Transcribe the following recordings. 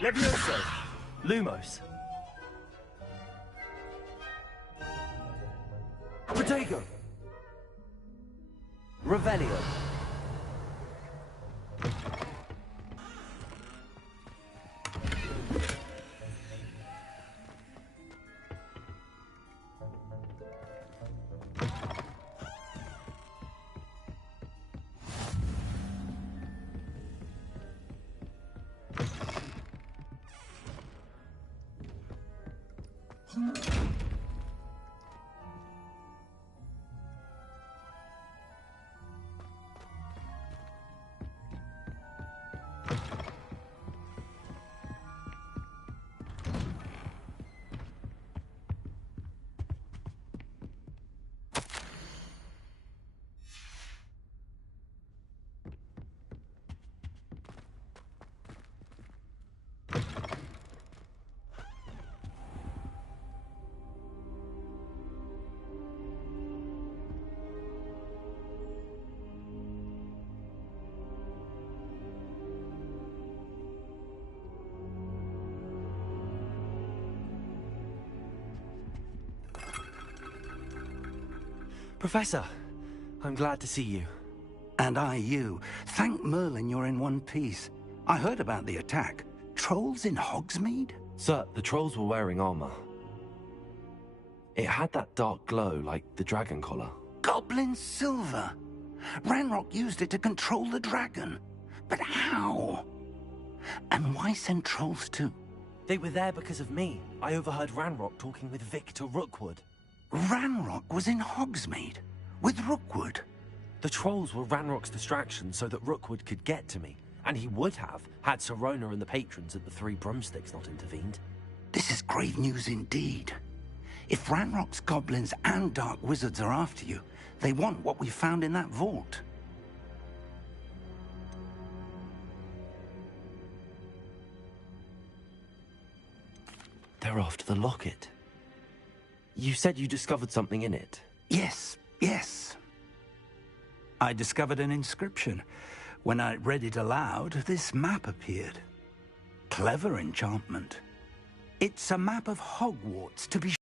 Levioso! Lumos! Protego! Revelio! Professor, I'm glad to see you. And I you. Thank Merlin you're in one piece. I heard about the attack. Trolls in Hogsmeade? Sir, the trolls were wearing armor. It had that dark glow like the dragon collar. Goblin silver! Ranrock used it to control the dragon. But how? And why send trolls to... They were there because of me. I overheard Ranrock talking with Victor Rookwood. Ranrock was in Hogsmeade? With Rookwood? The trolls were Ranrock's distraction so that Rookwood could get to me. And he would have, had Sirona and the patrons at the Three Broomsticks not intervened. This is grave news indeed. If Ranrock's goblins and dark wizards are after you, they want what we found in that vault. They're after the locket. You said you discovered something in it. Yes, yes. I discovered an inscription. When I read it aloud, this map appeared. Clever enchantment. It's a map of Hogwarts, to be sure,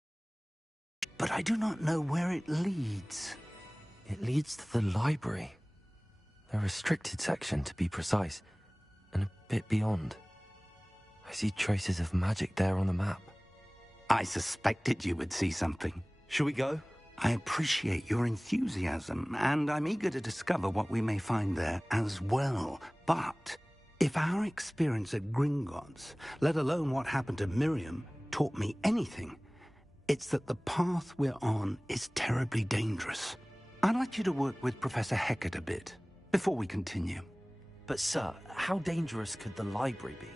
but I do not know where it leads. It leads to the library. A restricted section, to be precise, and a bit beyond. I see traces of magic there on the map. I suspected you would see something. Shall we go? I appreciate your enthusiasm, and I'm eager to discover what we may find there as well. But if our experience at Gringotts, let alone what happened to Miriam, taught me anything, it's that the path we're on is terribly dangerous. I'd like you to work with Professor Hecat a bit, before we continue. But sir, how dangerous could the library be?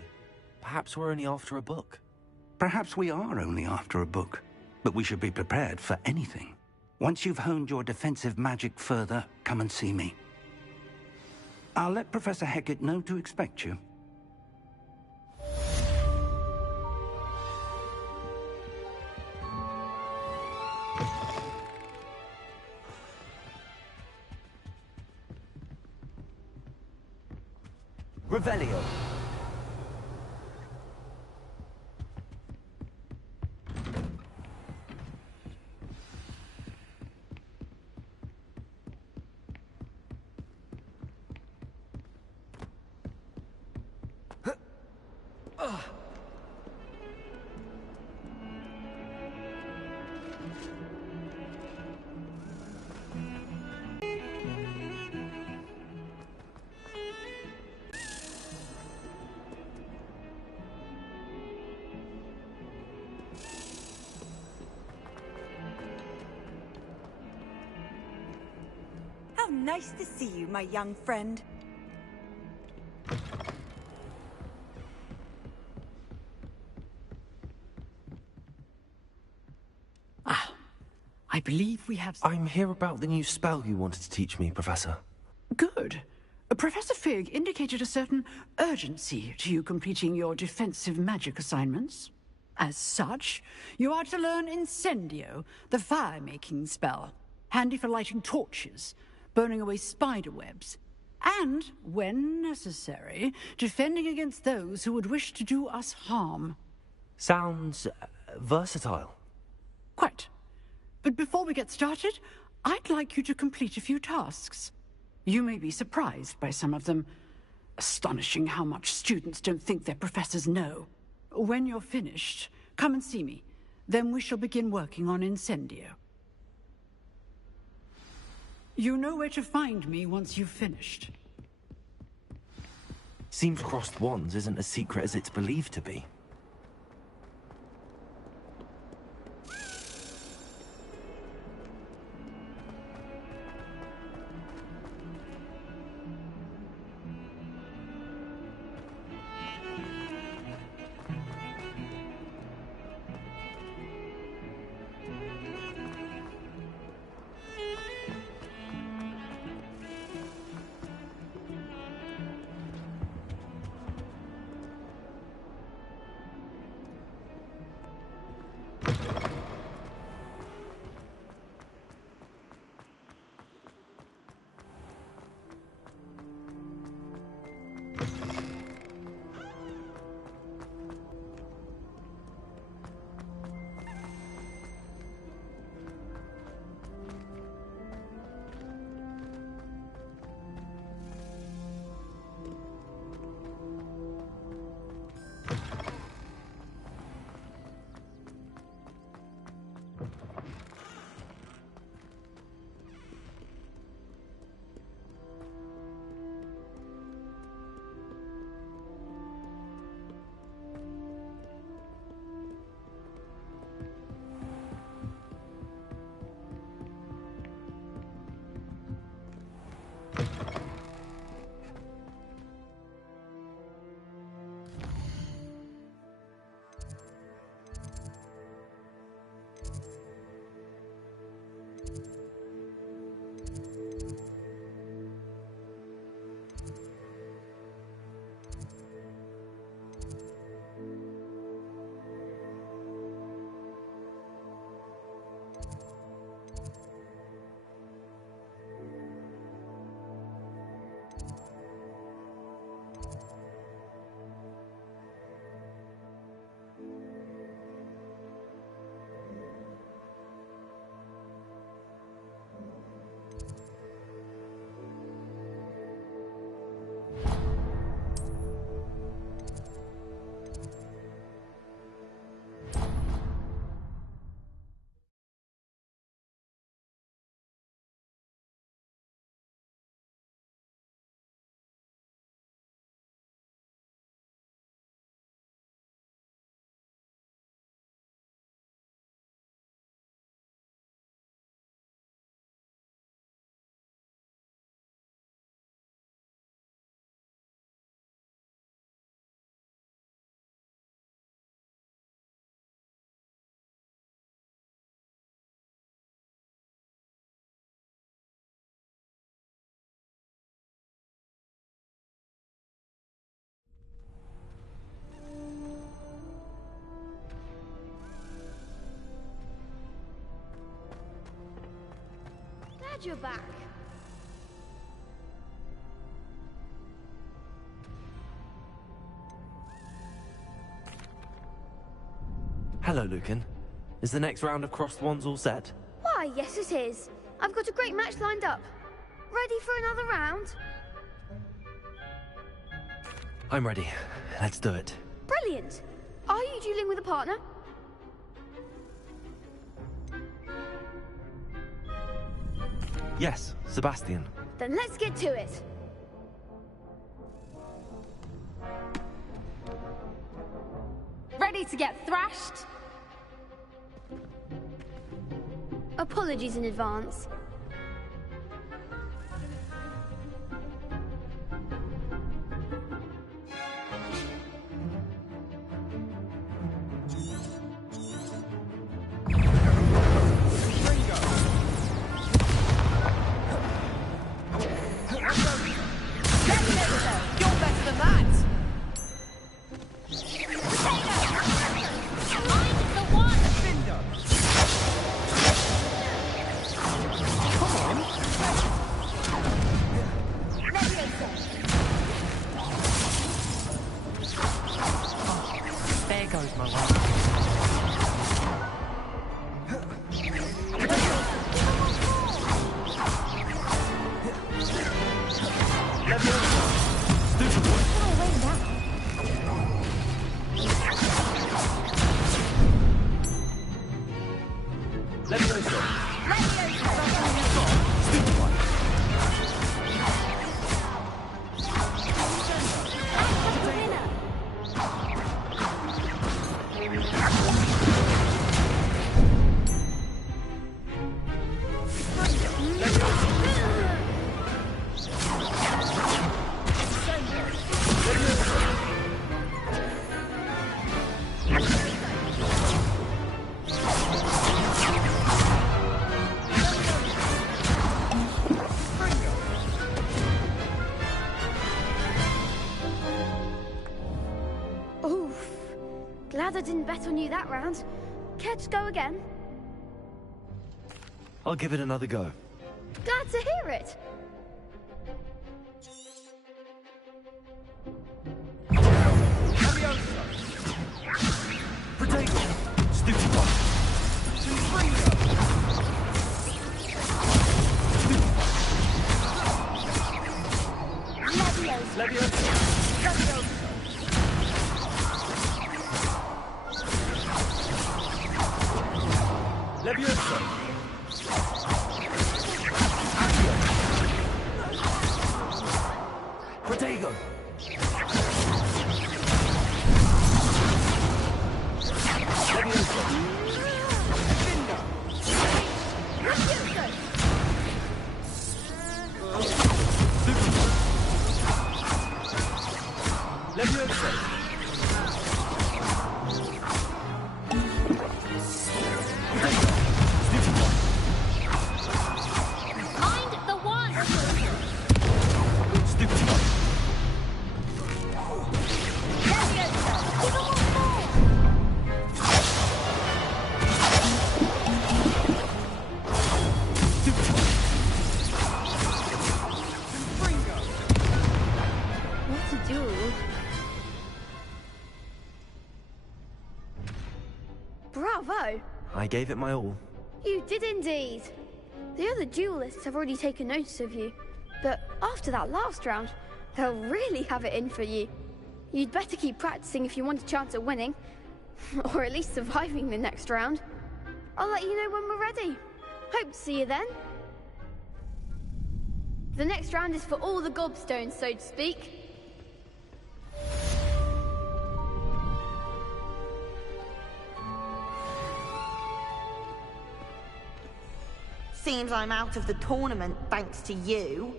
Perhaps we're only after a book. Perhaps we are only after a book, but we should be prepared for anything. Once you've honed your defensive magic further, come and see me. I'll let Professor Hecat know to expect you. Revelio. How nice to see you, my young friend. I believe we have... I'm here about the new spell you wanted to teach me, Professor. Good. Professor Fig indicated a certain urgency to you completing your defensive magic assignments. As such, you are to learn Incendio, the fire-making spell, handy for lighting torches, burning away spider webs, And, when necessary, defending against those who would wish to do us harm. Sounds versatile. Quite. But before we get started, I'd like you to complete a few tasks. You may be surprised by some of them. Astonishing how much students don't think their professors know. When you're finished, come and see me. Then we shall begin working on Incendio. You know where to find me once you've finished. Seems crossed wands isn't as secret as it's believed to be. Glad you're back. Hello, Lucan. Is the next round of crossed wands all set? Why, yes it is. I've got a great match lined up. Ready for another round? I'm ready. Let's do it. Brilliant. Are you dueling with a partner? Yes, Sebastian. Then let's get to it. Ready to get thrashed? Apologies in advance. Levioso! Oof. Glad I didn't bet on you that round. Care to go again? I'll give it another go. Glad to hear it. Potato! Stupid one! Levioso! Levioso! Protego! Levioso! Levioso! Mind the one! Stupid one! What a duel. Bravo! I gave it my all. You did indeed. The other duelists have already taken notice of you, but after that last round, they'll really have it in for you. You'd better keep practicing if you want a chance at winning, or at least surviving the next round. I'll let you know when we're ready. Hope to see you then. The next round is for all the gobstones, so to speak. Seems I'm out of the tournament thanks to you.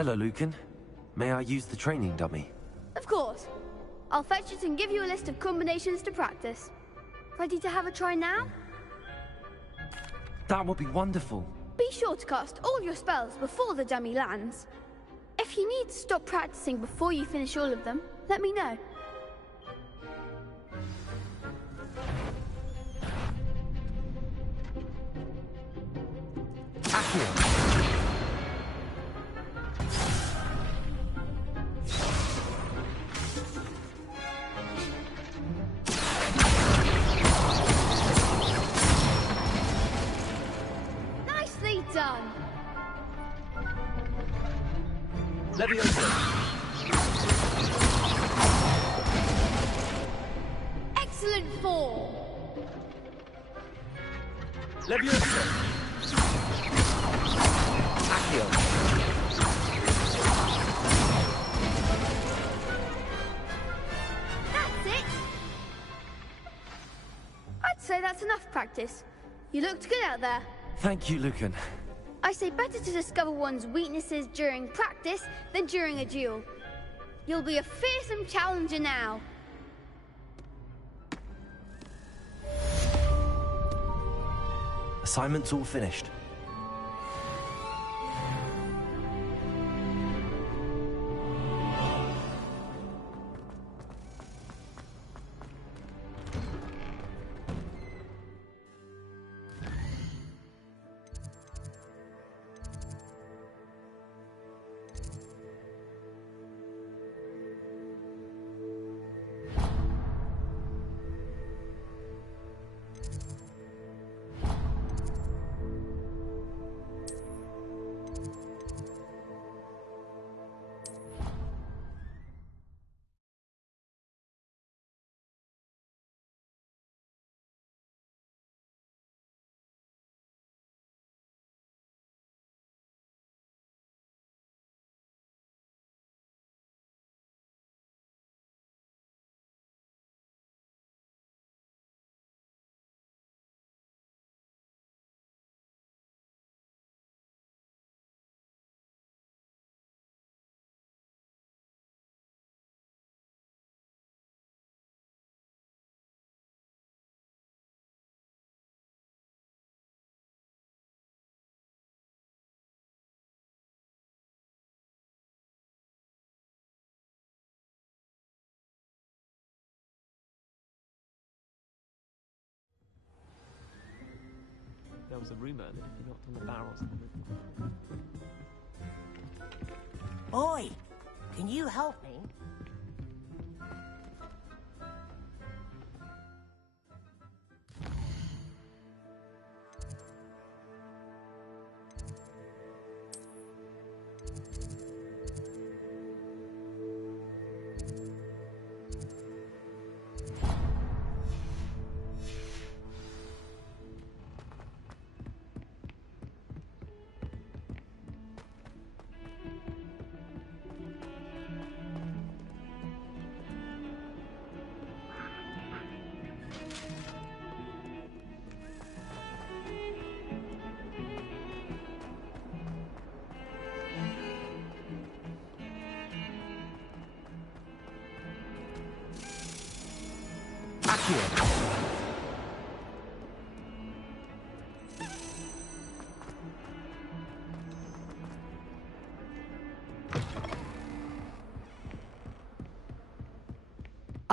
Hello, Lucan. May I use the training dummy? Of course. I'll fetch it and give you a list of combinations to practice. Ready to have a try now? That would be wonderful. Be sure to cast all your spells before the dummy lands. If you need to stop practicing before you finish all of them, let me know. Accio! Nicely done. LvxBoss! Excellent form. LvxBoss! Accio! That's it. I'd say that's enough practice. You looked good out there. Thank you, Lucan. I say better to discover one's weaknesses during practice than during a duel. You'll be a fearsome challenger now. Assignment's all finished. There was a rumour that if you knocked on the barrels of the... Oi! Can you help me?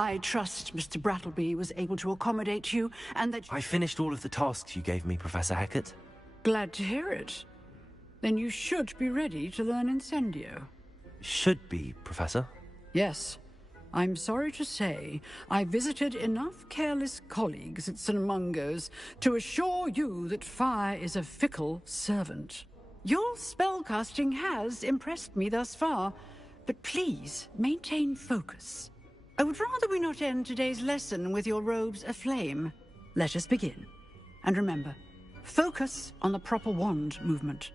I trust Mr. Brattleby was able to accommodate you, and that... I finished all of the tasks you gave me, Professor Hecat. Glad to hear it. Then you should be ready to learn Incendio. Should be, Professor. Yes. I'm sorry to say, I visited enough careless colleagues at St. Mungo's to assure you that fire is a fickle servant. Your spellcasting has impressed me thus far, but please maintain focus. I would rather we not end today's lesson with your robes aflame. Let us begin. And remember, focus on the proper wand movement.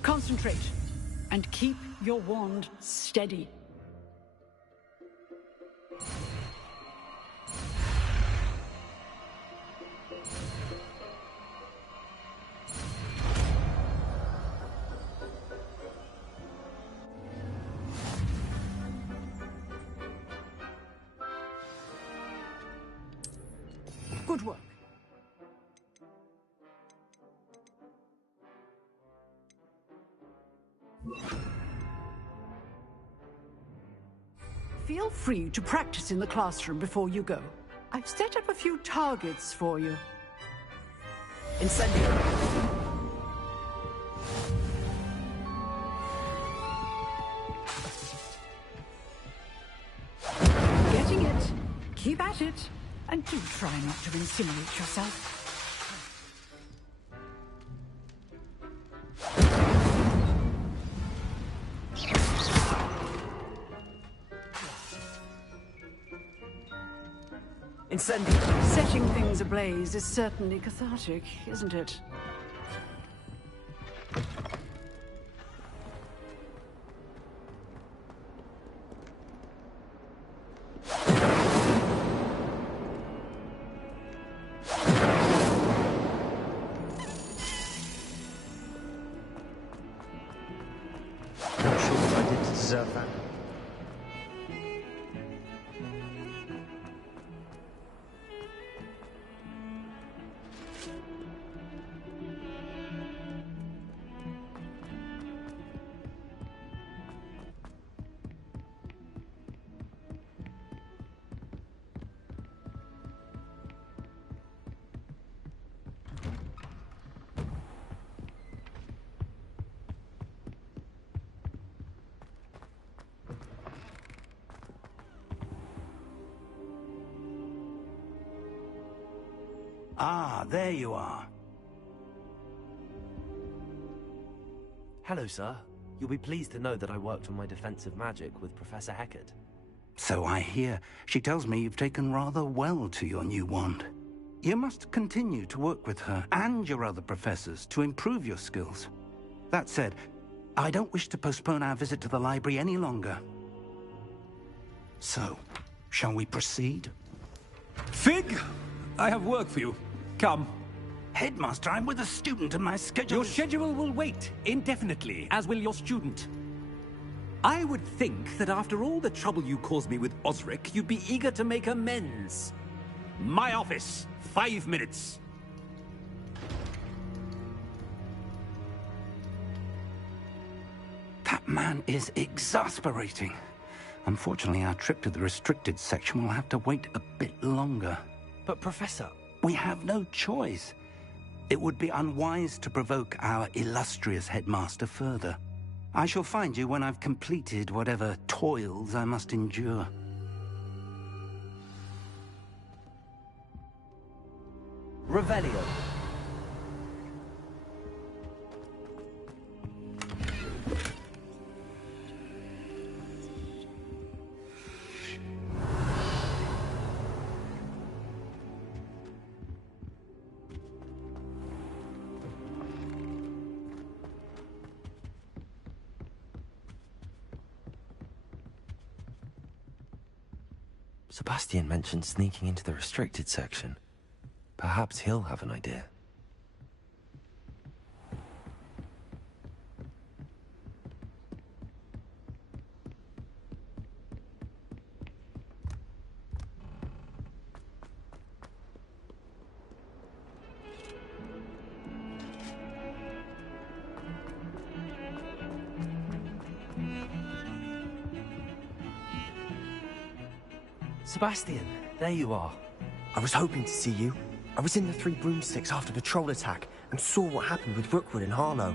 Concentrate, and keep your wand steady. Good work. Feel free to practice in the classroom before you go. I've set up a few targets for you. Incendio. Getting it. Keep at it. And do try not to incinerate yourself. Incendio. Setting things ablaze is certainly cathartic, isn't it? Not sure what I did to deserve that. Ah, there you are. Hello, sir. You'll be pleased to know that I worked on my defensive magic with Professor Heckard. So I hear. She tells me you've taken rather well to your new wand. You must continue to work with her and your other professors to improve your skills. That said, I don't wish to postpone our visit to the library any longer. So, shall we proceed? Fig, I have work for you. Come. Headmaster, I'm with a student and my schedule Your schedule will wait indefinitely, as will your student. I would think that after all the trouble you caused me with Osric, you'd be eager to make amends. My office, 5 minutes. That man is exasperating. Unfortunately, our trip to the restricted section will have to wait a bit longer. But, Professor... We have no choice. It would be unwise to provoke our illustrious headmaster further. I shall find you when I've completed whatever toils I must endure. Revelio. Sebastian mentioned sneaking into the restricted section. Perhaps he'll have an idea. Sebastian, there you are. I was hoping to see you. I was in the Three Broomsticks after the troll attack and saw what happened with Rookwood and Harlow.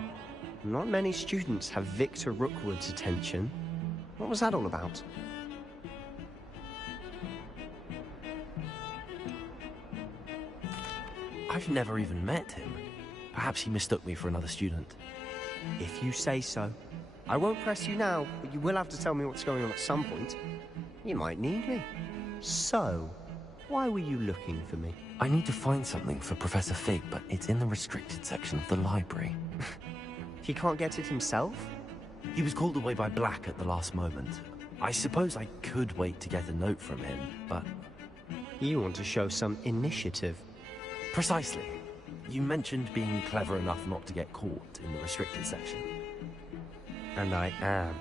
Not many students have Victor Rookwood's attention. What was that all about? I've never even met him. Perhaps he mistook me for another student. If you say so. I won't press you now, but you will have to tell me what's going on at some point. You might need me. So, why were you looking for me? I need to find something for Professor Fig, but it's in the restricted section of the library. He can't get it himself? He was called away by Black at the last moment. I suppose I could wait to get a note from him, but... You want to show some initiative. Precisely. You mentioned being clever enough not to get caught in the restricted section. And I am.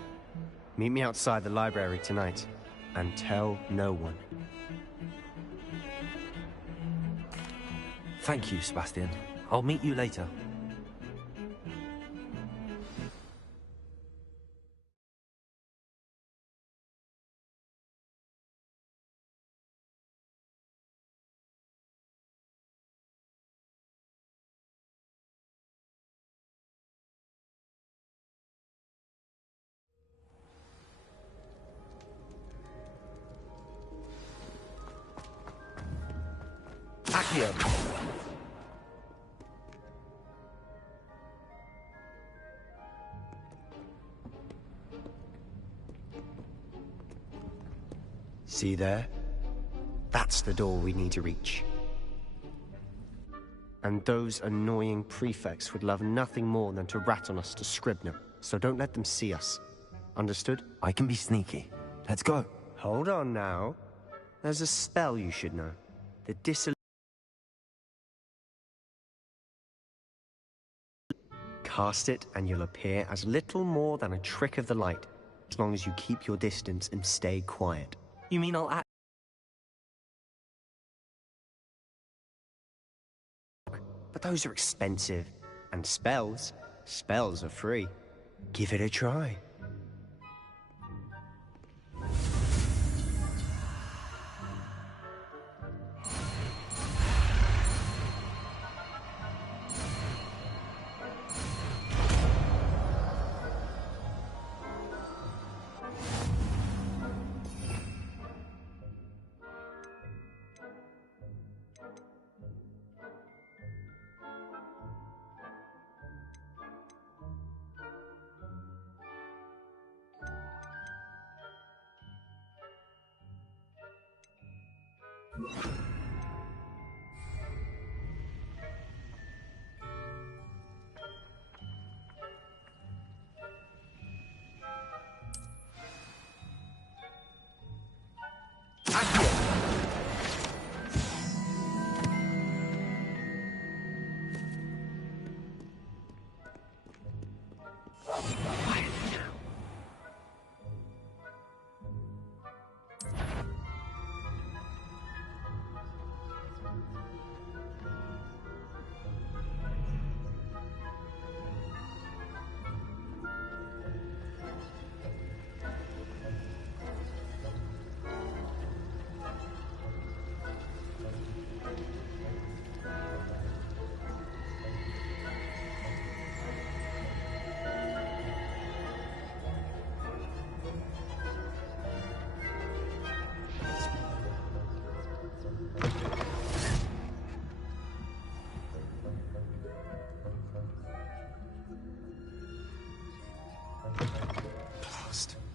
Meet me outside the library tonight, and tell no one. Thank you, Sebastian. I'll meet you later. Accio! See there? That's the door we need to reach. And those annoying prefects would love nothing more than to rat on us to Scribner, so don't let them see us. Understood? I can be sneaky. Let's go. Hold on now. There's a spell you should know. The Cast it and you'll appear as little more than a trick of the light, as long as you keep your distance and stay quiet. You mean I'll act? But those are expensive. And spells are free. Give it a try.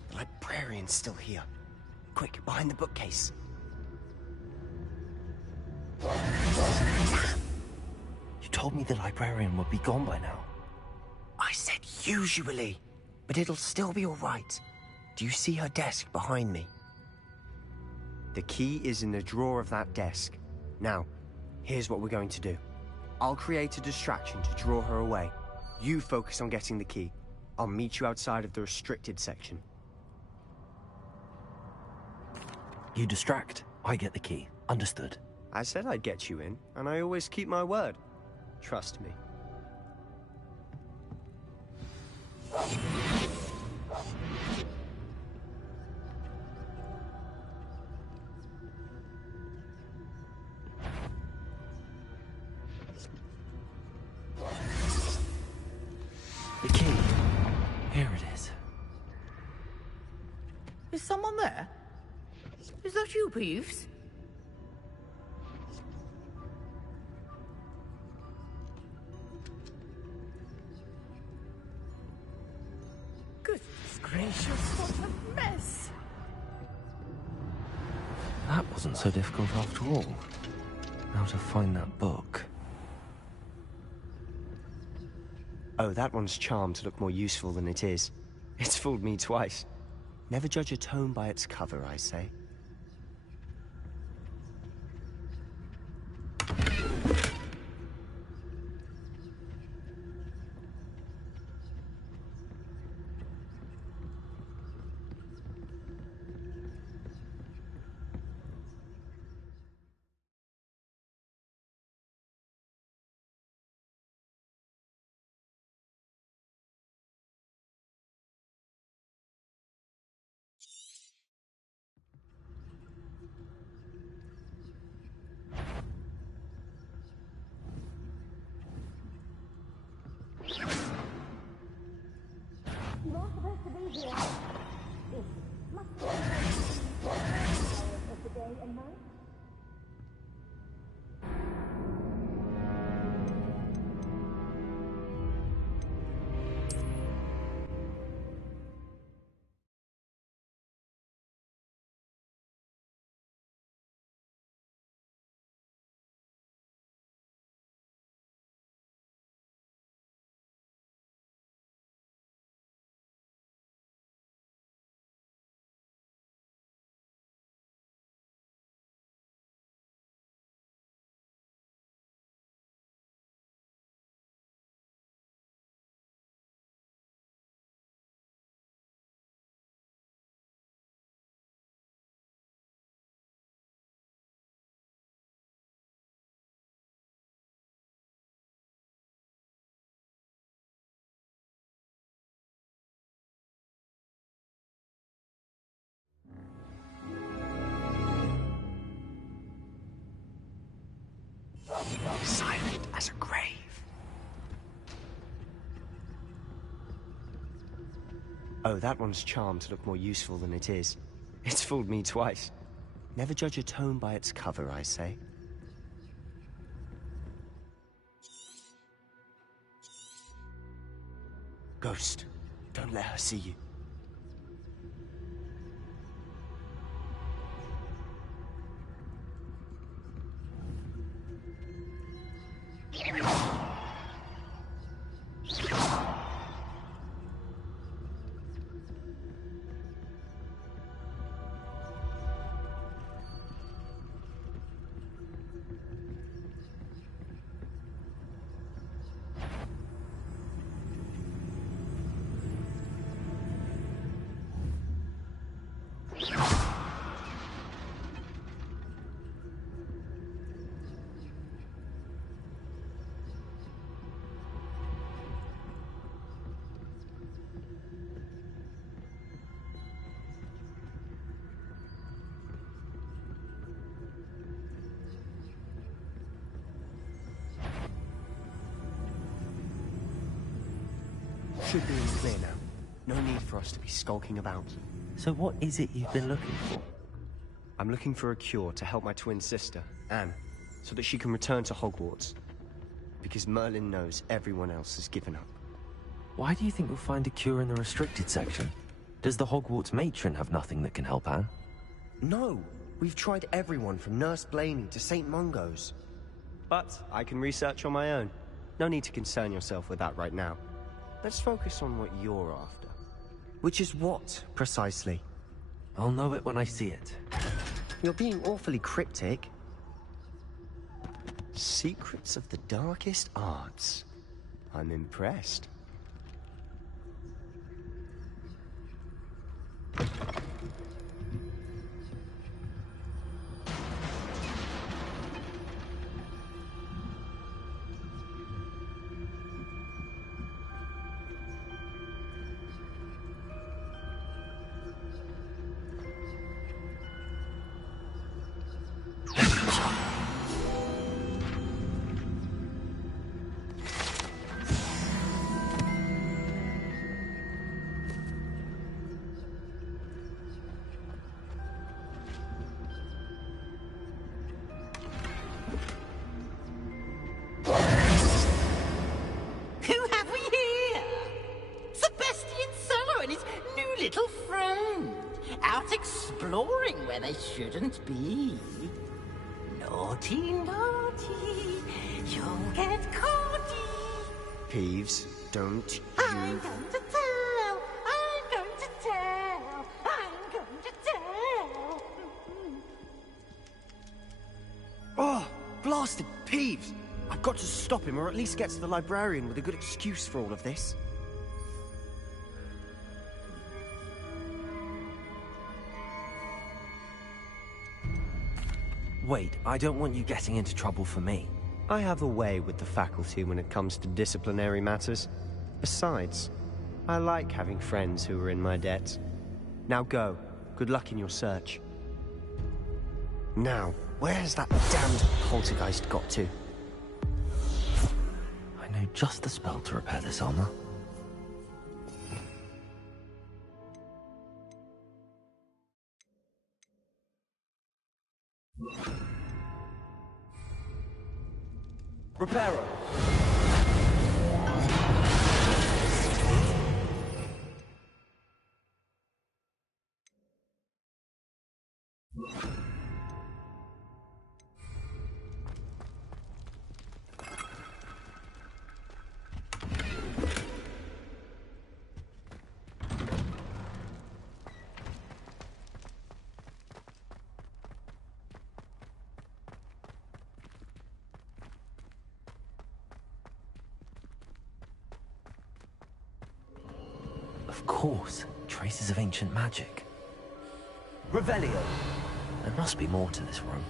The librarian's still here. Quick, behind the bookcase. You told me the librarian would be gone by now. I said usually, but it'll still be all right. Do you see her desk behind me? The key is in the drawer of that desk. Now, here's what we're going to do. I'll create a distraction to draw her away. You focus on getting the key. I'll meet you outside of the restricted section. You distract, I get the key. Understood. I said I'd get you in, and I always keep my word. Trust me. The key. Here it is. Is someone there? Is that you, Peeves? Goodness gracious, what a mess! That wasn't so difficult after all. Now to find that book. Oh, that one's charmed to look more useful than it is. It's fooled me twice. Never judge a tome by its cover, I say. supposed to be here. This must be the hours of the day and night. Silent as a grave. Oh, that one's charmed to look more useful than it is. It's fooled me twice. Never judge a tome by its cover, I say. Ghost, don't let her see you. Should be in the clear now. No need for us to be skulking about. So what is it you've been looking for? I'm looking for a cure to help my twin sister, Anne, so that she can return to Hogwarts. Because Merlin knows everyone else has given up. Why do you think we'll find a cure in the restricted section? Does the Hogwarts matron have nothing that can help Anne? No! We've tried everyone from Nurse Blaney to St. Mungo's. But I can research on my own. No need to concern yourself with that right now. Let's focus on what you're after. Which is what, precisely? I'll know it when I see it. You're being awfully cryptic. Secrets of the darkest arts. I'm impressed. Exploring where they shouldn't be. Naughty, naughty, you'll get caughty. Peeves, don't you... I'm going to tell, I'm going to tell, I'm going to tell. Oh, blasted Peeves! I've got to stop him, or at least get to the librarian with a good excuse for all of this. Wait, I don't want you getting into trouble for me. I have a way with the faculty when it comes to disciplinary matters. Besides, I like having friends who are in my debt. Now go. Good luck in your search. Now, where's that damned poltergeist got to? I know just the spell to repair this armor. Reparo! Of course, traces of ancient magic. Revelio! There must be more to this room.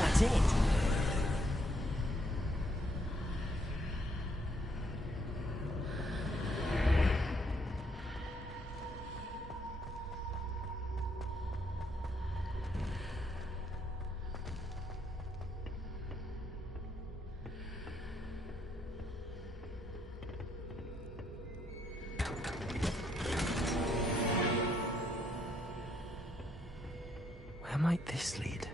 That's it! Where might this lead?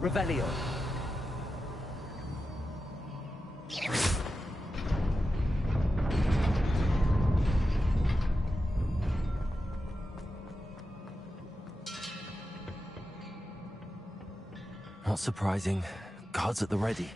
Revelio! Not surprising. Guards at the ready.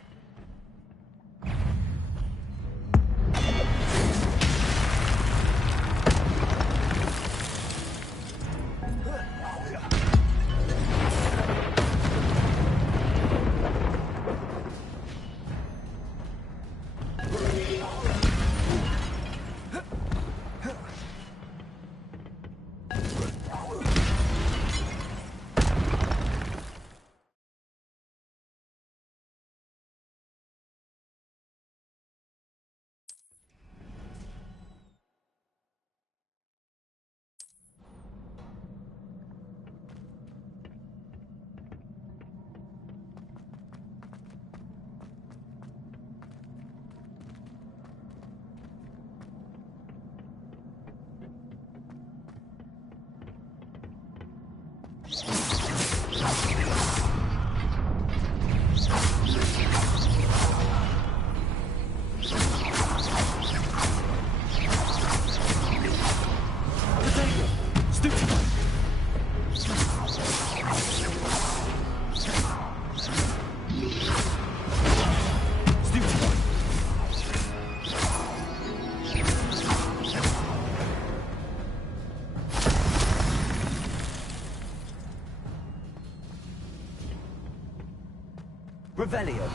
Revelio!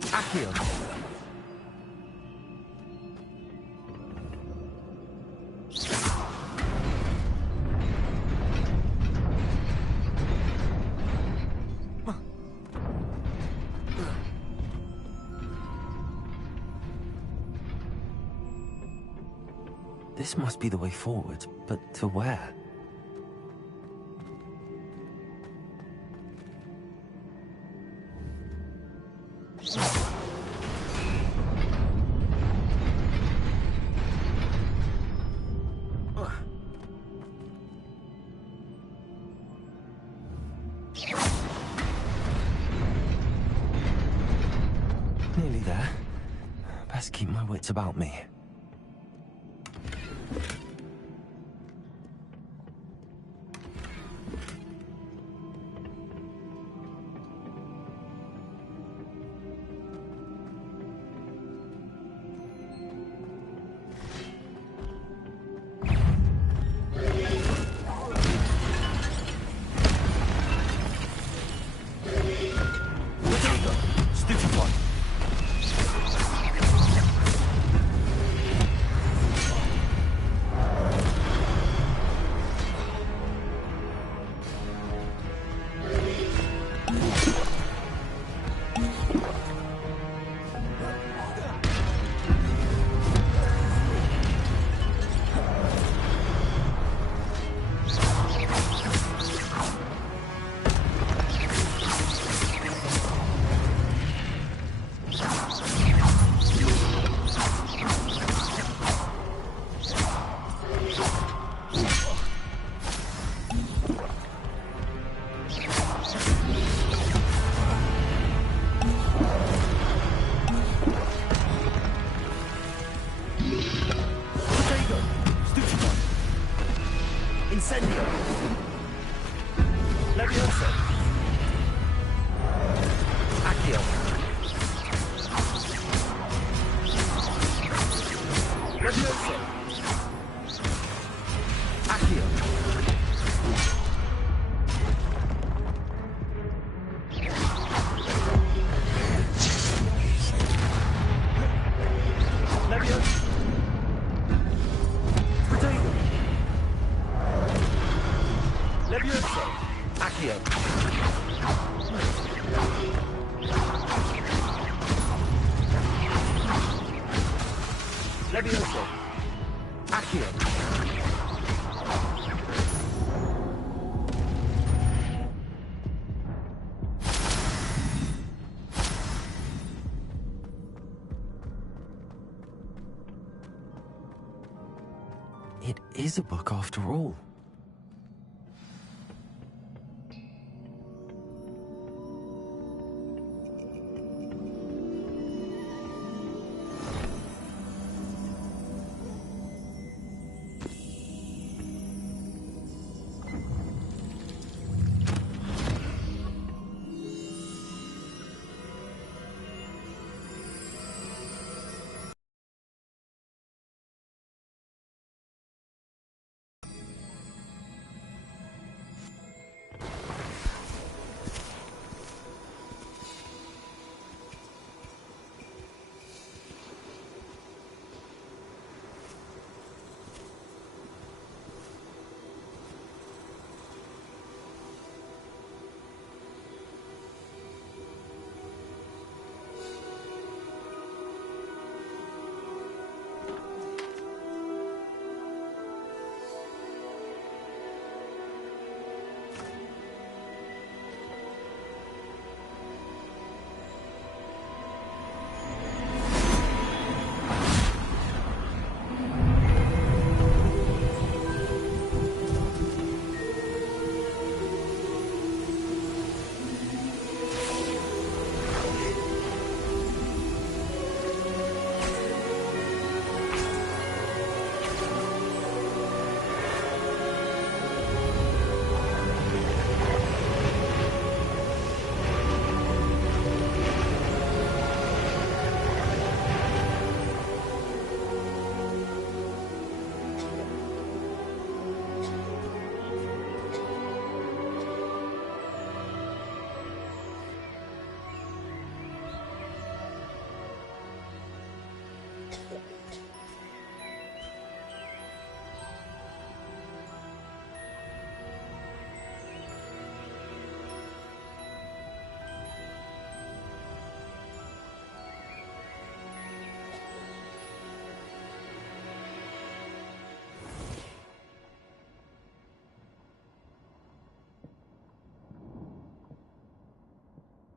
Accio! This must be the way forward, but to where? Nearly there. Best keep my wits about me. Incendio! Levioso! Accio! Levioso! Accio! Levioso! Potato! Levioso! Accio! Levioso! Accio! It is a book after all.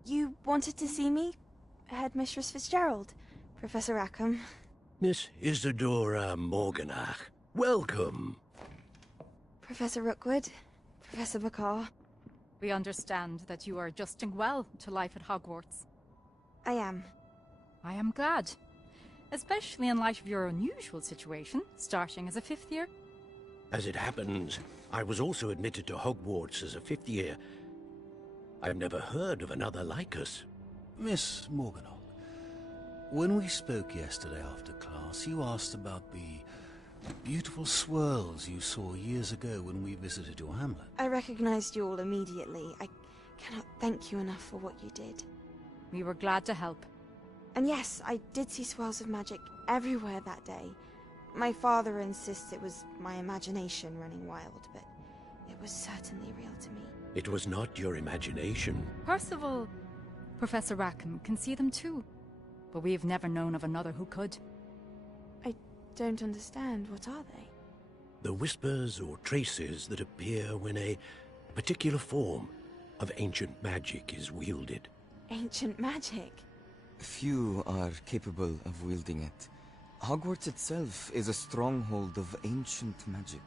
You wanted to see me? Headmistress Fitzgerald, Professor Rackham. Miss Isadora Morganach, welcome. Professor Rookwood, Professor Bakar. We understand that you are adjusting well to life at Hogwarts. I am. I am glad. Especially in light of your unusual situation, starting as a 5th year. As it happens, I was also admitted to Hogwarts as a 5th year. I've never heard of another like us. Miss Morganach, when we spoke yesterday after class, you asked about the beautiful swirls you saw years ago when we visited your hamlet. I recognized you all immediately. I cannot thank you enough for what you did. We were glad to help. And yes, I did see swirls of magic everywhere that day. My father insists it was my imagination running wild, but it was certainly real to me. It was not your imagination. Percival, Professor Rackham can see them too, but we've never known of another who could. I don't understand. What are they? The whispers or traces that appear when a particular form of ancient magic is wielded. Ancient magic? Few are capable of wielding it. Hogwarts itself is a stronghold of ancient magic.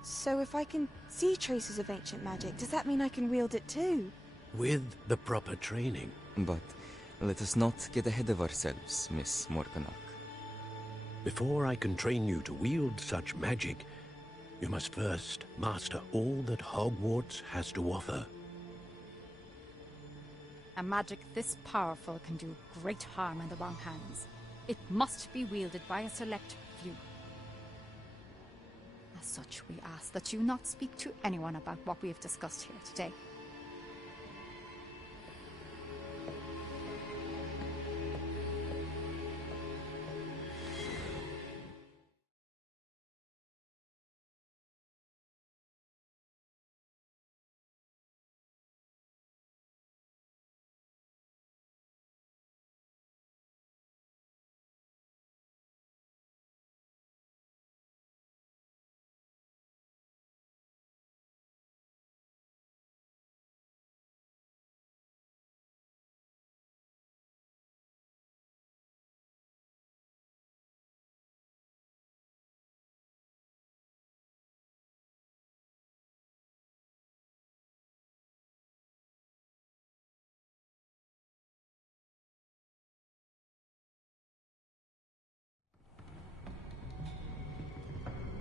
So if I can see traces of ancient magic, does that mean I can wield it too? With the proper training. But let us not get ahead of ourselves, Miss Morganach. Before I can train you to wield such magic, You must first master all that Hogwarts has to offer. A magic this powerful can do great harm in the wrong hands. It must be wielded by a select few. As such, we ask that you not speak to anyone about what we have discussed here today.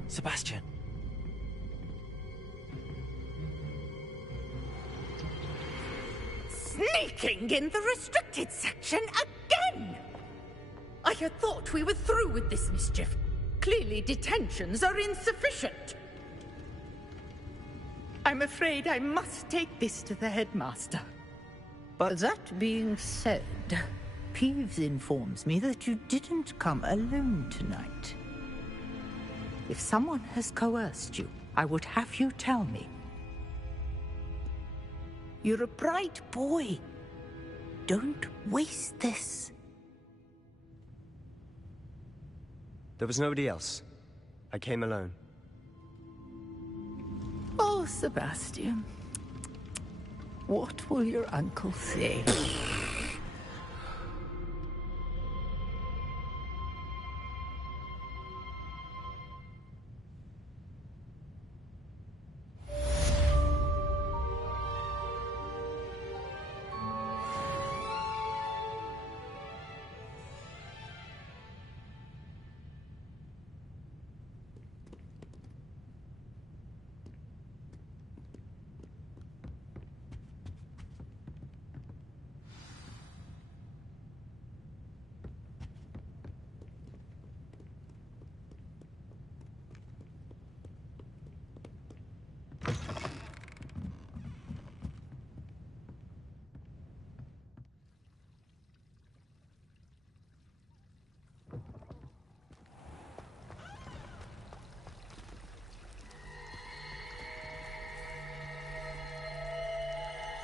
Sebastian. Sneaking in the restricted section again! I had thought we were through with this mischief. Clearly detentions are insufficient. I'm afraid I must take this to the headmaster. But that being said, Peeves informs me that you didn't come alone tonight. If someone has coerced you, I would have you tell me. You're a bright boy. Don't waste this. There was nobody else. I came alone. Oh, Sebastian. What will your uncle say?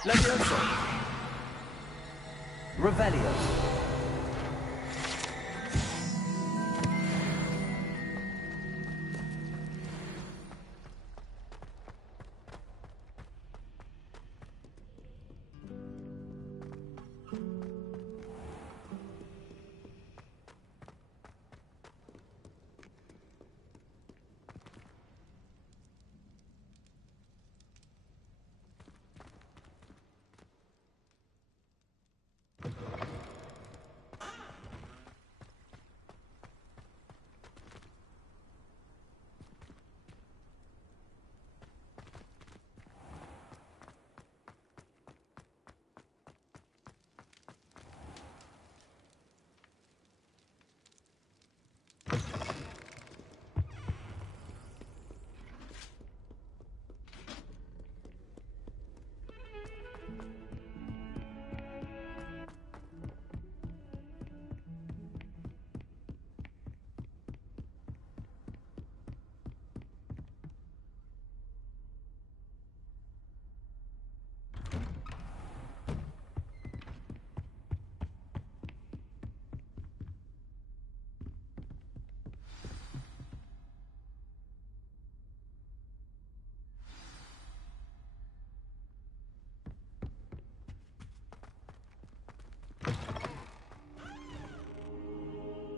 Leviosa. Revelio.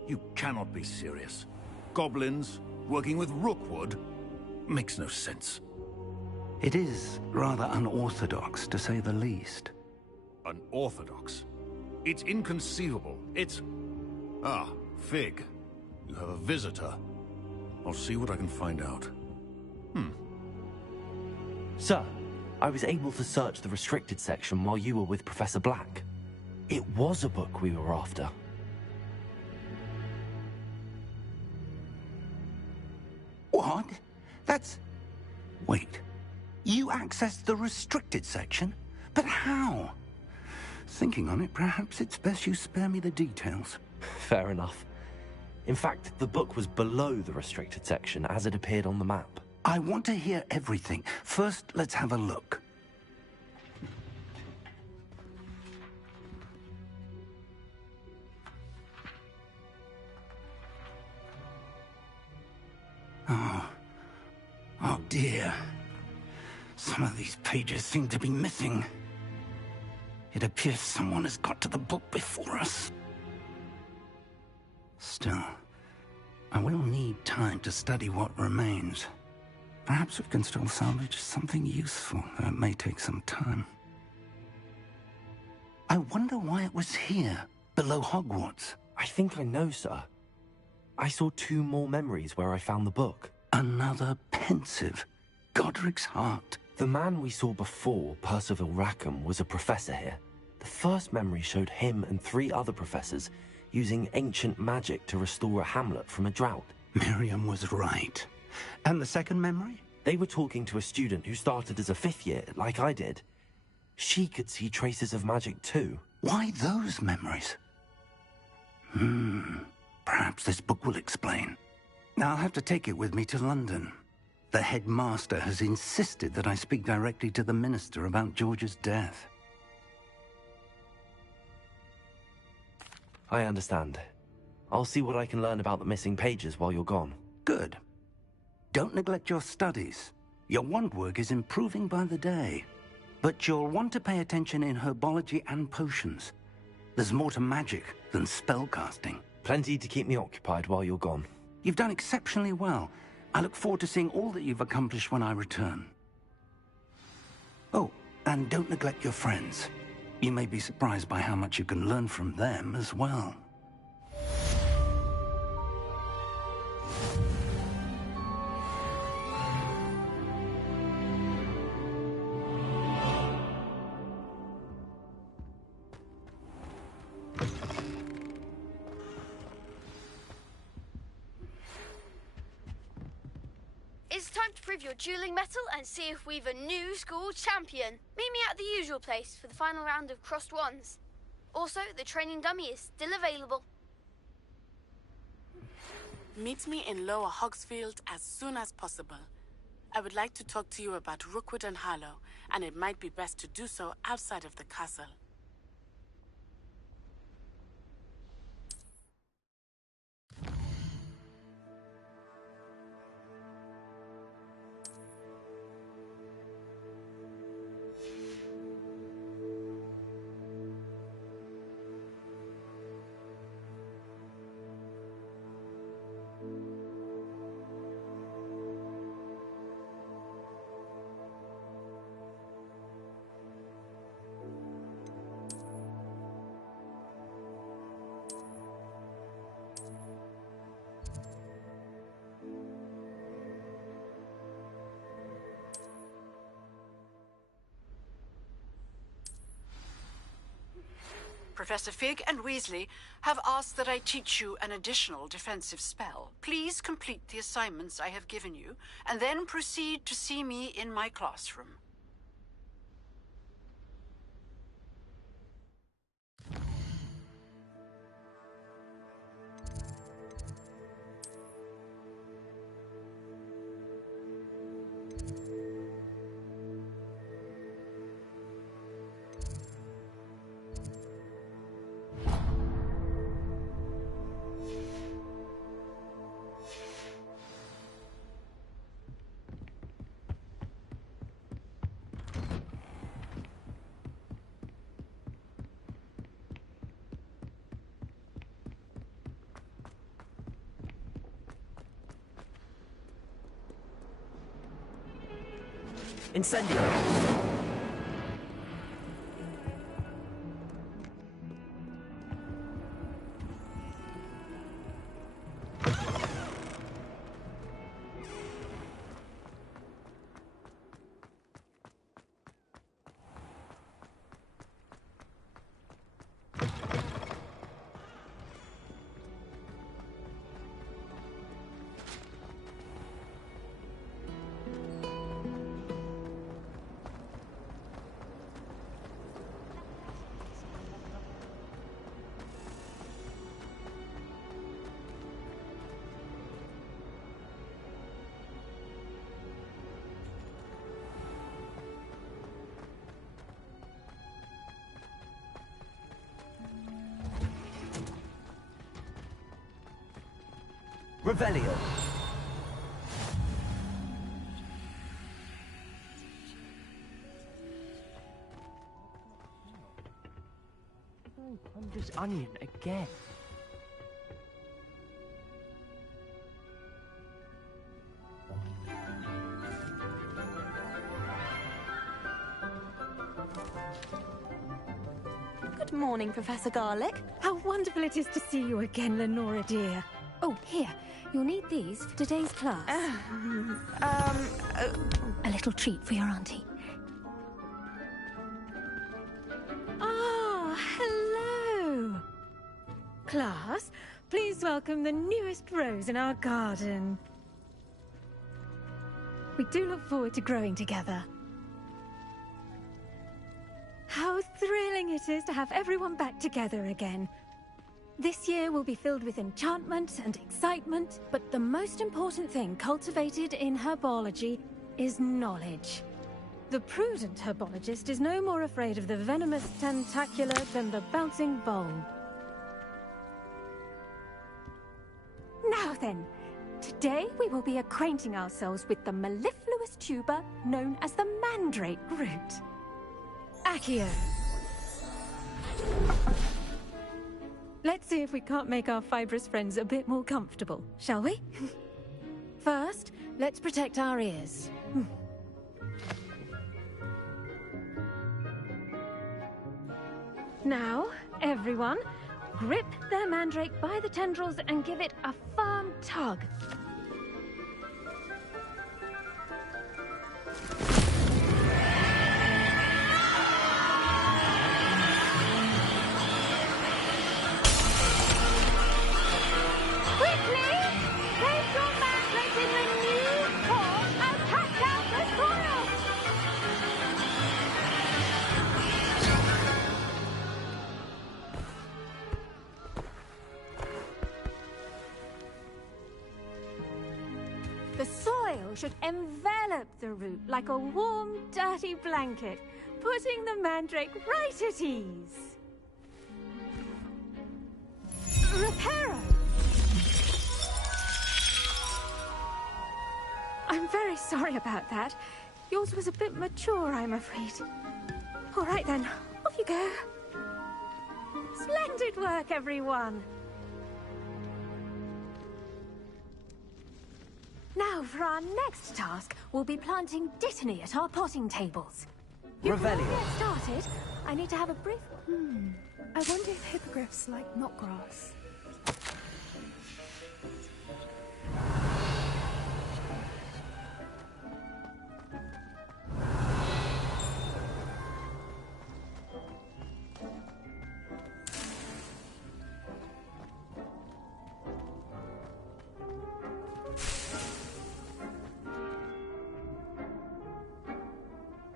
You cannot be serious. Goblins working with Rookwood makes no sense. It is rather unorthodox, to say the least. Unorthodox? It's inconceivable. It's... Ah, Fig. You have a visitor. I'll see what I can find out. Sir, I was able to search the restricted section while you were with Professor Black. It was a book we were after. What? That's... Wait. You accessed the restricted section? But how? Thinking on it, perhaps it's best you spare me the details. Fair enough. In fact, the book was below the restricted section as it appeared on the map. I want to hear everything. First, let's have a look. Oh dear. Some of these pages seem to be missing. It appears someone has got to the book before us. Still, I will need time to study what remains. Perhaps we can still salvage something useful, though it may take some time. I wonder why it was here, below Hogwarts. I think I know, sir. I saw 2 more memories where I found the book. Another pensive. Godric's heart. The man we saw before, Percival Rackham, was a professor here. The first memory showed him and 3 other professors using ancient magic to restore a hamlet from a drought. Miriam was right. And the second memory? They were talking to a student who started as a 5th year, like I did. She could see traces of magic too. Why those memories? Perhaps this book will explain. I'll have to take it with me to London. The headmaster has insisted that I speak directly to the minister about George's death. I understand. I'll see what I can learn about the missing pages while you're gone. Good. Don't neglect your studies. Your wand work is improving by the day. But you'll want to pay attention in herbology and potions. There's more to magic than spellcasting. Plenty to keep me occupied while you're gone. You've done exceptionally well. I look forward to seeing all that you've accomplished when I return. Oh, and don't neglect your friends. You may be surprised by how much you can learn from them as well. It's time to prove your dueling mettle and see if we've a new school champion. Meet me at the usual place for the final round of crossed wands. Also, the training dummy is still available. Meet me in Lower Hogsfield as soon as possible. I would like to talk to you about Rookwood and Harlow, and it might be best to do so outside of the castle. Professor Fig and Weasley have asked that I teach you an additional defensive spell. Please complete the assignments I have given you, and then proceed to see me in my classroom. Incendio! Revelio. Wondrous onion again. Good morning, Professor Garlic. How wonderful it is to see you again, Lenora dear. Oh, here. You'll need these for today's class. A little treat for your auntie. Ah, hello. Class, please welcome the newest rose in our garden. We do look forward to growing together. How thrilling it is to have everyone back together again. This year will be filled with enchantment and excitement, but the most important thing cultivated in herbology is knowledge. The prudent herbologist is no more afraid of the venomous tentacula than the bouncing bulb. Now then, today we will be acquainting ourselves with the mellifluous tuber known as the mandrake root. Accio. Let's see if we can't make our fibrous friends a bit more comfortable, shall we? First, let's protect our ears. Now, everyone, grip their mandrake by the tendrils and give it a firm tug. Should envelop the root like a warm, dirty blanket, putting the mandrake right at ease. Reparo! I'm very sorry about that. Yours was a bit mature, I'm afraid. All right then, off you go. Splendid work, everyone! Now, for our next task, we'll be planting Dittany at our potting tables. Revelio. Before we get started, I need to have a brief... I wonder if hippogriffs like knotgrass.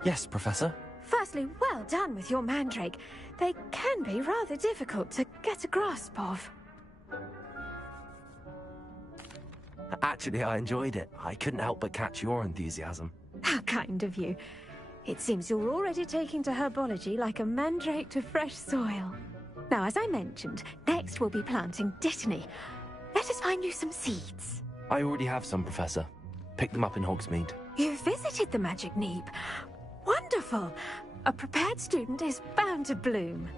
Yes, Professor? Firstly, well done with your mandrake. They can be rather difficult to get a grasp of. Actually, I enjoyed it. I couldn't help but catch your enthusiasm. How kind of you. It seems you're already taking to herbology like a mandrake to fresh soil. Now, as I mentioned, next we'll be planting Dittany. Let us find you some seeds. I already have some, Professor. Picked them up in Hogsmeade. You visited the Magic Neep. Wonderful! A prepared student is bound to bloom.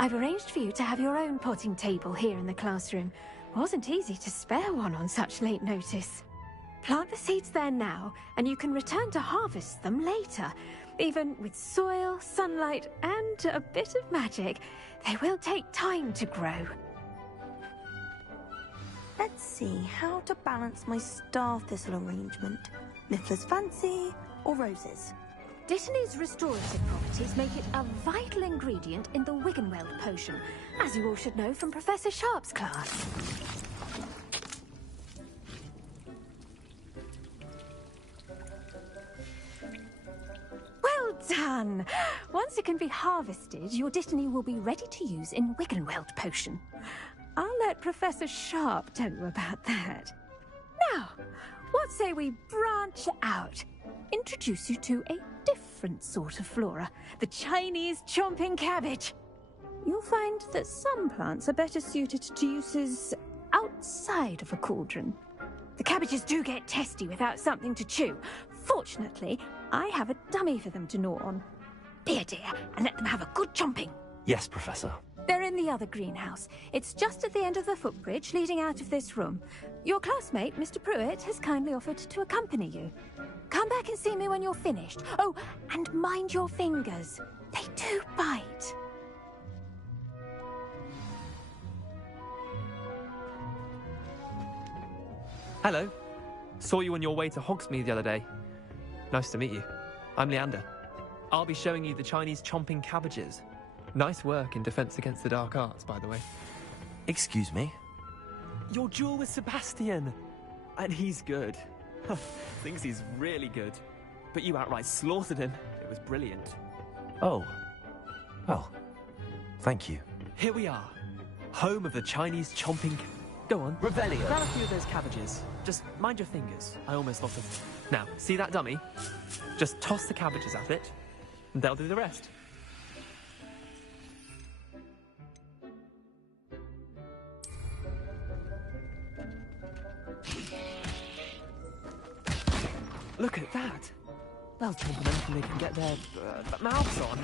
I've arranged for you to have your own potting table here in the classroom. Wasn't easy to spare one on such late notice. Plant the seeds there now, and you can return to harvest them later. Even with soil, sunlight, and a bit of magic, they will take time to grow. Let's see how to balance my star thistle arrangement. Niffler's fancy or roses? Dittany's restorative properties make it a vital ingredient in the Wiggenweld potion, as you all should know from Professor Sharp's class. Well done! Once it can be harvested, your Dittany will be ready to use in Wiggenweld potion. I'll let Professor Sharp tell you about that. Now, what say we branch out? Introduce you to a different sort of flora, the Chinese chomping cabbage. You'll find that some plants are better suited to uses outside of a cauldron. The cabbages do get testy without something to chew. Fortunately, I have a dummy for them to gnaw on. Be a dear and let them have a good chomping. Yes, Professor. They're in the other greenhouse. It's just at the end of the footbridge leading out of this room. Your classmate, Mr. Pruitt, has kindly offered to accompany you. Come back and see me when you're finished. Oh, and mind your fingers. They do bite. Hello. Saw you on your way to Hogsmeade the other day. Nice to meet you. I'm Leander. I'll be showing you the Chinese chomping cabbages. Nice work in Defense Against the Dark Arts, by the way. Excuse me? Your duel with Sebastian! And he's good. Thinks he's really good. But you outright slaughtered him. It was brilliant. Oh. Well, thank you. Here we are. Home of the Chinese chomping... Go on. Revelio. Grab a few of those cabbages. Just mind your fingers. I almost lost them. Now, see that dummy? Just toss the cabbages at it, and they'll do the rest. Look at that! They'll chomp on anything they can get their mouths on.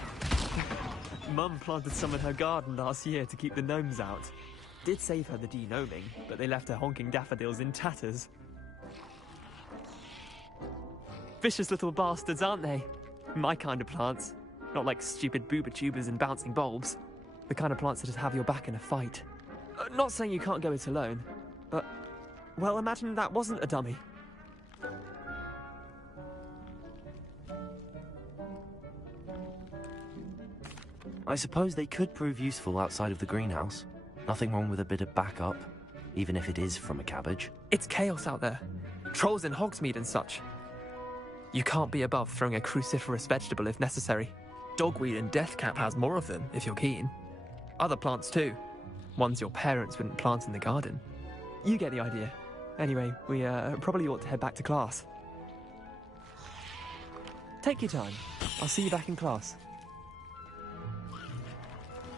Mum planted some in her garden last year to keep the gnomes out. Did save her the de-gnoming, but they left her honking daffodils in tatters. Vicious little bastards, aren't they? My kind of plants. Not like stupid booba tubers and bouncing bulbs. The kind of plants that just have your back in a fight. Not saying you can't go it alone, but... Well, imagine that wasn't a dummy. I suppose they could prove useful outside of the greenhouse. Nothing wrong with a bit of backup, even if it is from a cabbage. It's chaos out there. Trolls in Hogsmeade and such. You can't be above throwing a cruciferous vegetable if necessary. Dogweed and deathcap has more of them, if you're keen. Other plants too. Ones your parents wouldn't plant in the garden. You get the idea. Anyway, we probably ought to head back to class. Take your time. I'll see you back in class.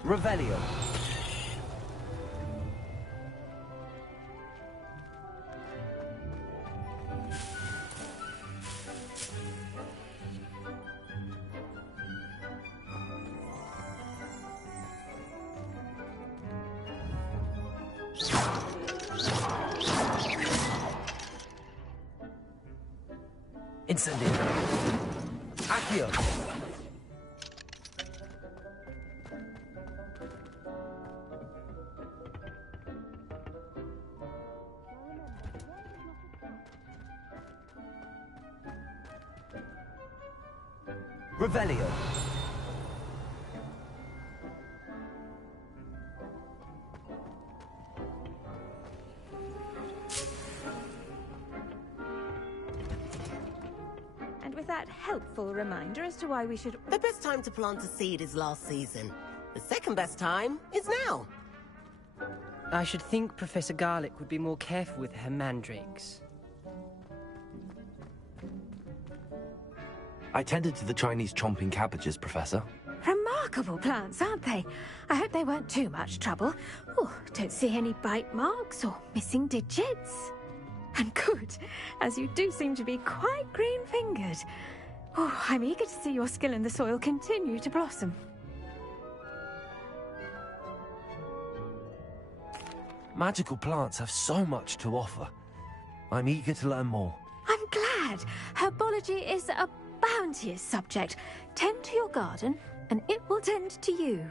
Revelio. Incendio. Accio. Revelio. And with that helpful reminder as to why we should... The best time to plant a seed is last season. The second best time is now. I should think Professor Garlick would be more careful with her mandrakes. I tended to the Chinese chomping cabbages, Professor. Remarkable plants, aren't they? I hope they weren't too much trouble. Oh, don't see any bite marks or missing digits. And good, as you do seem to be quite green-fingered. Oh, I'm eager to see your skill in the soil continue to blossom. Magical plants have so much to offer. I'm eager to learn more. I'm glad. Herbology is a bounteous subject. Tend to your garden, and it will tend to you.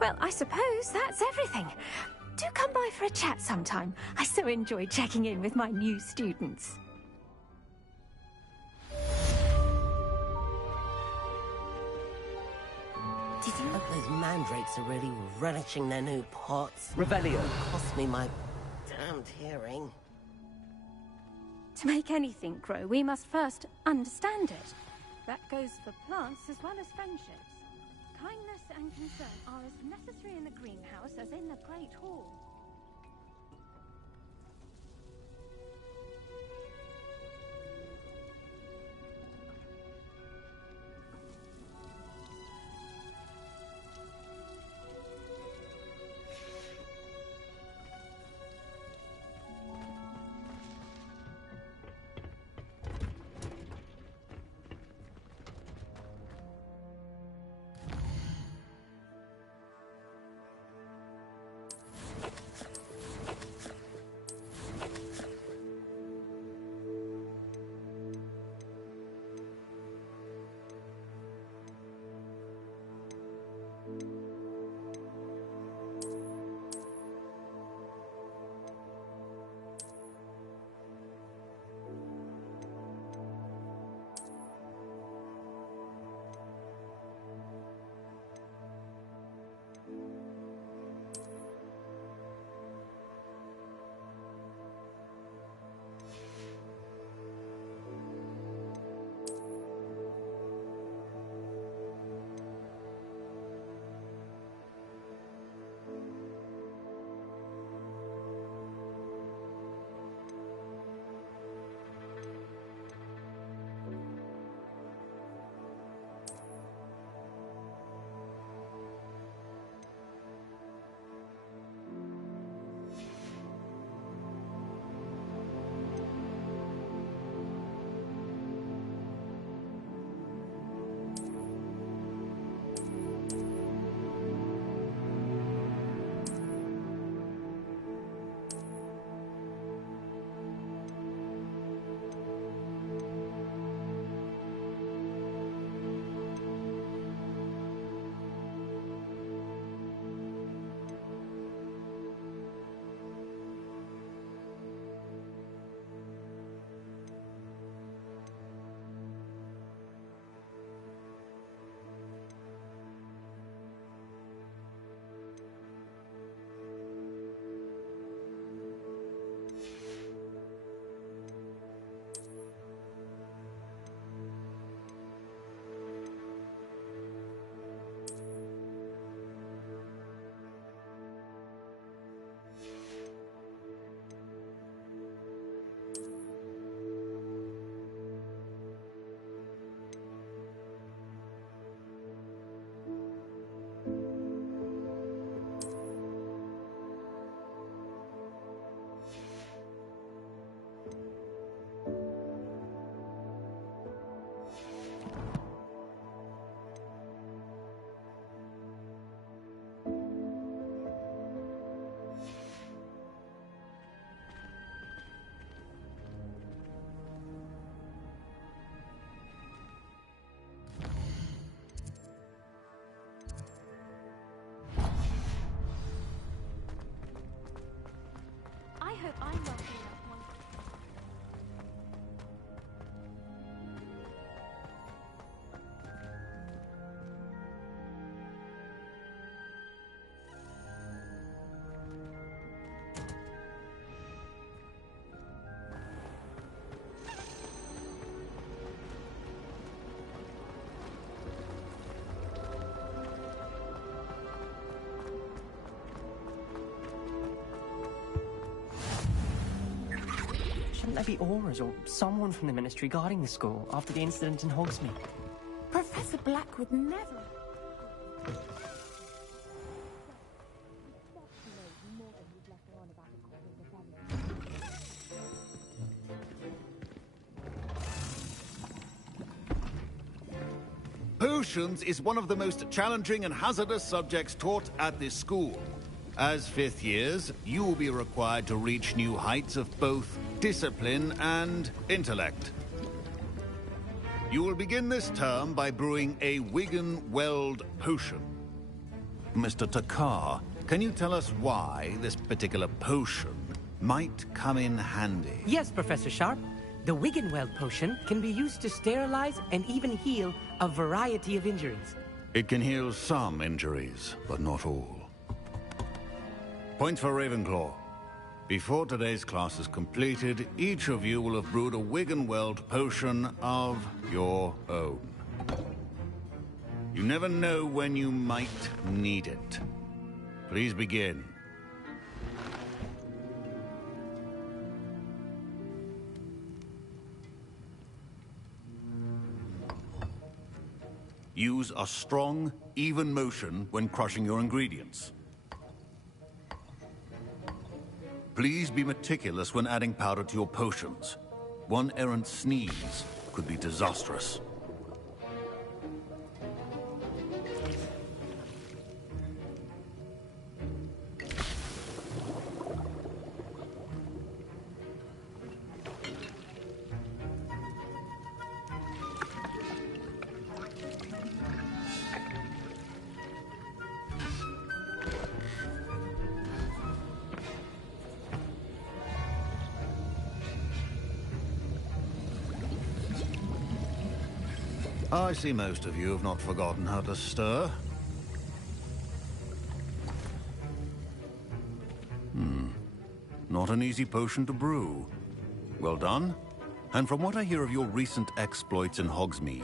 Well, I suppose that's everything. Do come by for a chat sometime. I so enjoy checking in with my new students. Did you know those mandrakes are really relishing their new pots? Revelio. Cost me my damned hearing. To make anything grow, we must first understand it. That goes for plants as well as friendships. Kindness and concern are as necessary in the greenhouse as in the Great Hall. Shouldn't there be Aurors or someone from the Ministry guarding the school after the incident in Hogsmeade? Professor Black would never. Potions is one of the most challenging and hazardous subjects taught at this school. As fifth years, you will be required to reach new heights of both discipline and intellect. You will begin this term by brewing a Wiggenweld potion. Mr. Takar, can you tell us why this particular potion might come in handy? Yes, Professor Sharp. The Wiggenweld potion can be used to sterilize and even heal a variety of injuries. It can heal some injuries, but not all. Points for Ravenclaw. Before today's class is completed, each of you will have brewed a Wiggenweld potion of your own. You never know when you might need it. Please begin. Use a strong, even motion when crushing your ingredients. Please be meticulous when adding powder to your potions. One errant sneeze could be disastrous. I see most of you have not forgotten how to stir. Not an easy potion to brew. Well done. And from what I hear of your recent exploits in Hogsmeade,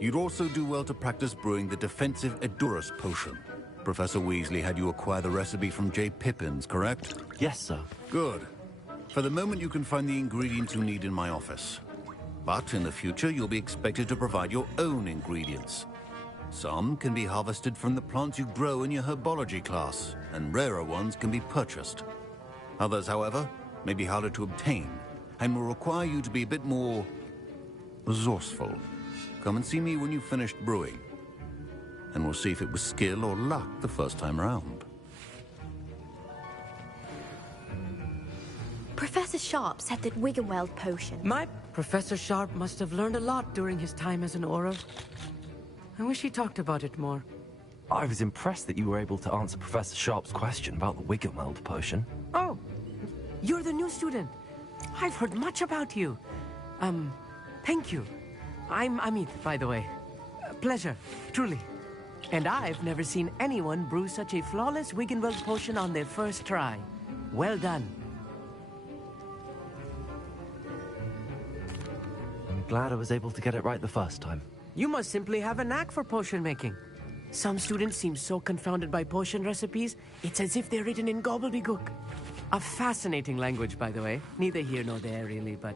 you'd also do well to practice brewing the defensive Edurus potion. Professor Weasley had you acquire the recipe from J. Pippins, correct? Yes, sir. Good. For the moment, you can find the ingredients you need in my office. But in the future, you'll be expected to provide your own ingredients. Some can be harvested from the plants you grow in your herbology class, and rarer ones can be purchased. Others, however, may be harder to obtain, and will require you to be a bit more resourceful. Come and see me when you've finished brewing, and we'll see if it was skill or luck the first time round. Professor Sharp said that Wiggenweld potion. My Professor Sharp must have learned a lot during his time as an Auror. I wish he talked about it more. I was impressed that you were able to answer Professor Sharp's question about the Wiggenweld potion. Oh, you're the new student. I've heard much about you. Thank you. I'm Amit, by the way. Pleasure, truly. And I've never seen anyone brew such a flawless Wiggenweld potion on their first try. Well done. I'm glad I was able to get it right the first time. You must simply have a knack for potion making. Some students seem so confounded by potion recipes, it's as if they're written in gobbledygook. A fascinating language, by the way. Neither here nor there, really, but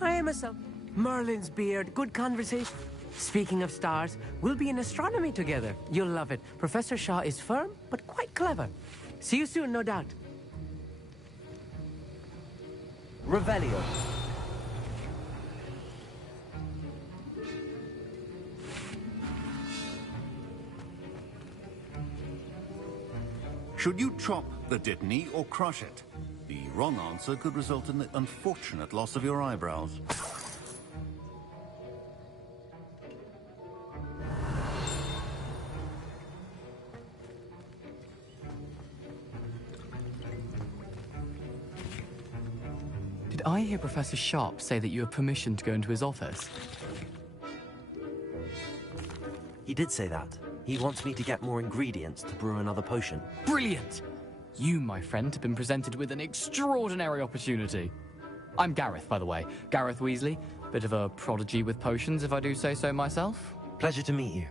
I am myself. Merlin's beard, good conversation. Speaking of stars, we'll be in astronomy together. You'll love it. Professor Shaw is firm, but quite clever. See you soon, no doubt. Revelio. Should you chop the Dittany or crush it? The wrong answer could result in the unfortunate loss of your eyebrows. Did I hear Professor Sharp say that you have permission to go into his office? He did say that. He wants me to get more ingredients to brew another potion. Brilliant! You, my friend, have been presented with an extraordinary opportunity. I'm Gareth, by the way. Gareth Weasley. Bit of a prodigy with potions, if I do say so myself. Pleasure to meet you.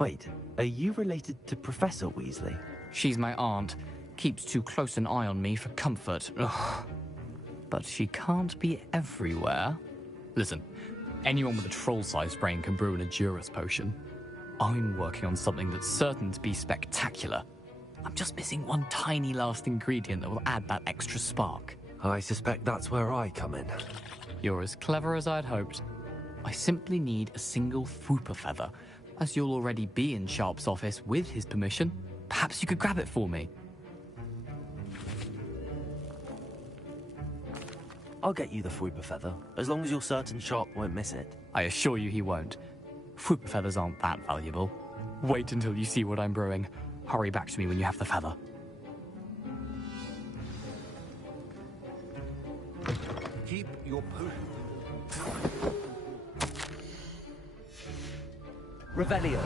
Wait, are you related to Professor Weasley? She's my aunt. Keeps too close an eye on me for comfort. Ugh. but she can't be everywhere. Listen, anyone with a troll-sized brain can brew an Edurus potion. I'm working on something that's certain to be spectacular. I'm just missing one tiny last ingredient that will add that extra spark. I suspect that's where I come in. You're as clever as I'd hoped. I simply need a single Fwooper feather. As you'll already be in Sharp's office with his permission, perhaps you could grab it for me. I'll get you the Fwooper feather, as long as you're certain Sharp won't miss it. I assure you he won't. Fwooper feathers aren't that valuable. Wait until you see what I'm brewing. Hurry back to me when you have the feather. Keep your potion. Revelio.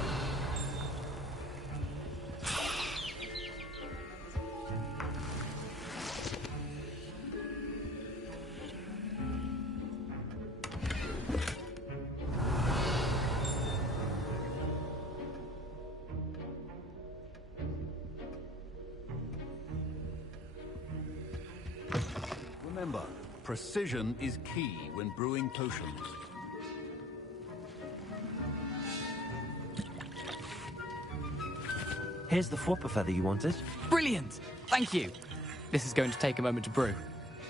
Remember, precision is key when brewing potions. Here's the Fwooper feather you wanted. Brilliant! Thank you! This is going to take a moment to brew.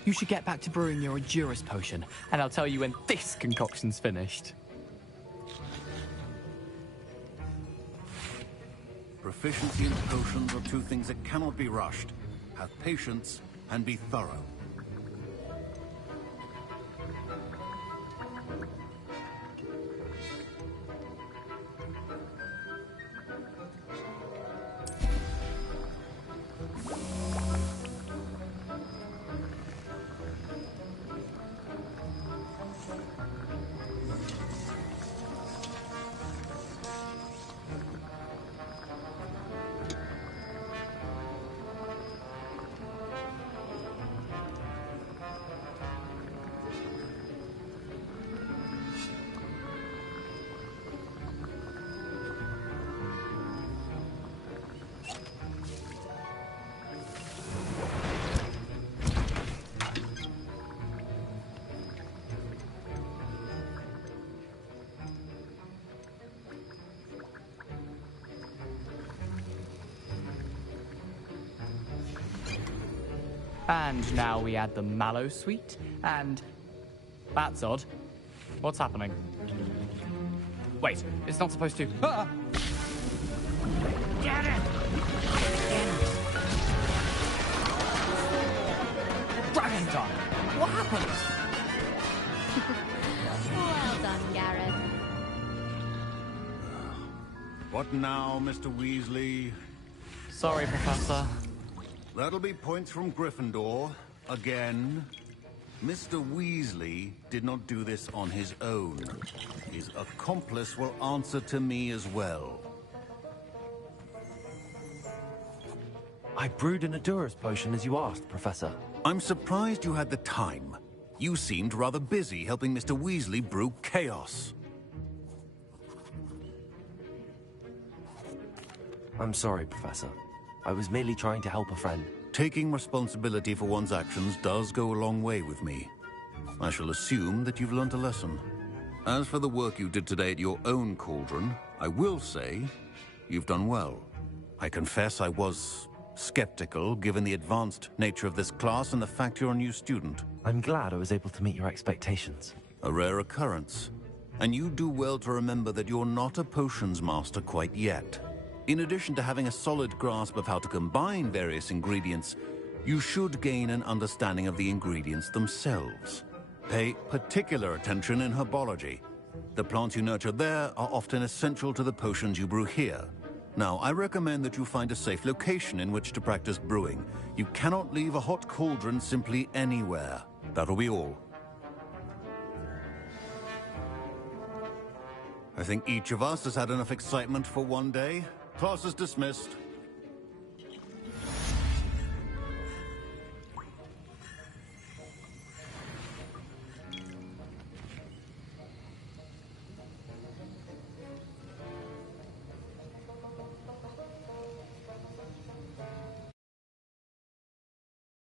You should get back to brewing your Edurus potion, and I'll tell you when this concoction's finished. Proficiency and potions are two things that cannot be rushed. Have patience and be thorough. And now we add the mallow sweet, and... That's odd. What's happening? Wait, it's not supposed to... Ah! Get it! Dragon Dog! What happened? Well done, Gareth. What now, Mr. Weasley? Sorry, Professor. That'll be points from Gryffindor. Again. Mr. Weasley did not do this on his own. His accomplice will answer to me as well. I brewed an Edurus potion as you asked, Professor. I'm surprised you had the time. You seemed rather busy helping Mr. Weasley brew chaos. I'm sorry, Professor. I was merely trying to help a friend. Taking responsibility for one's actions does go a long way with me. I shall assume that you've learnt a lesson. As for the work you did today at your own cauldron, I will say you've done well. I confess I was skeptical, given the advanced nature of this class and the fact you're a new student. I'm glad I was able to meet your expectations. A rare occurrence. And you do well to remember that you're not a potions master quite yet. In addition to having a solid grasp of how to combine various ingredients, you should gain an understanding of the ingredients themselves. Pay particular attention in herbology. The plants you nurture there are often essential to the potions you brew here. Now, I recommend that you find a safe location in which to practice brewing. You cannot leave a hot cauldron simply anywhere. That'll be all. I think each of us has had enough excitement for one day. Class is dismissed.